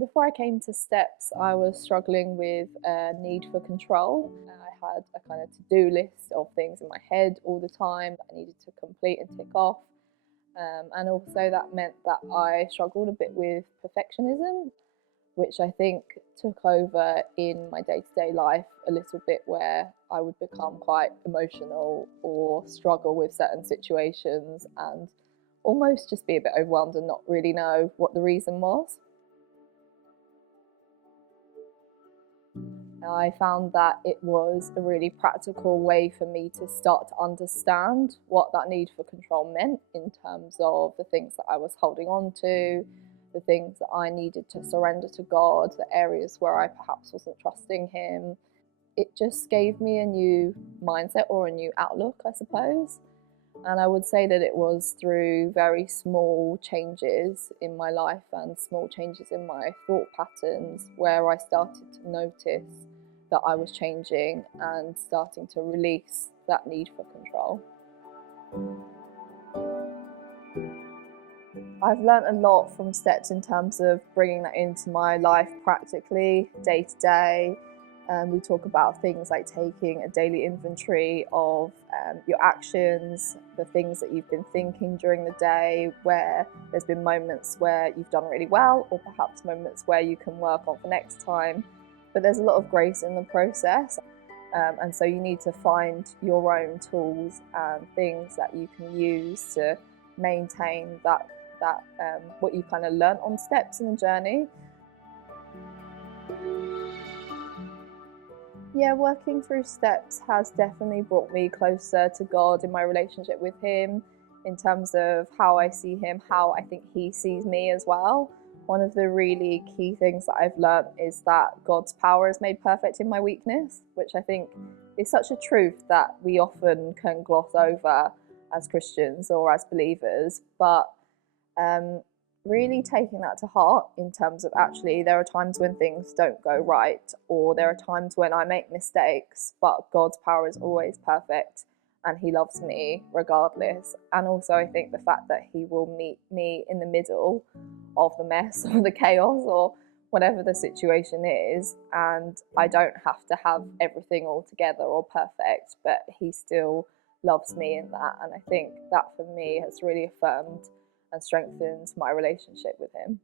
Before I came to Steps, I was struggling with a need for control. I had a kind of to-do list of things in my head all the time that I needed to complete and tick off. And also that meant that I struggled a bit with perfectionism, which I think took over in my day-to-day life a little bit, where I would become quite emotional or struggle with certain situations and almost just be a bit overwhelmed and not really know what the reason was. I found that it was a really practical way for me to start to understand what that need for control meant in terms of the things that I was holding on to, the things that I needed to surrender to God, the areas where I perhaps wasn't trusting Him. It just gave me a new mindset or a new outlook, I suppose. And I would say that it was through very small changes in my life and small changes in my thought patterns where I started to notice that I was changing and starting to release that need for control. I've learned a lot from Steps in terms of bringing that into my life practically, day to day. We talk about things like taking a daily inventory of your actions, the things that you've been thinking during the day, where there's been moments where you've done really well, or perhaps moments where you can work on for next time. But there's a lot of grace in the process. And so you need to find your own tools and things that you can use to maintain that what you kind of learnt on Steps in the journey. Yeah, working through Steps has definitely brought me closer to God in my relationship with Him, in terms of how I see Him, how I think He sees me as well. One of the really key things that I've learnt is that God's power is made perfect in my weakness, which I think is such a truth that we often can gloss over as Christians or as believers. But really taking that to heart in terms of actually there are times when things don't go right, or there are times when I make mistakes, but God's power is always perfect and He loves me regardless. And also I think the fact that He will meet me in the middle of the mess or the chaos or whatever the situation is, and I don't have to have everything all together or perfect, but He still loves me in that. And I think that for me has really affirmed and strengthens my relationship with Him.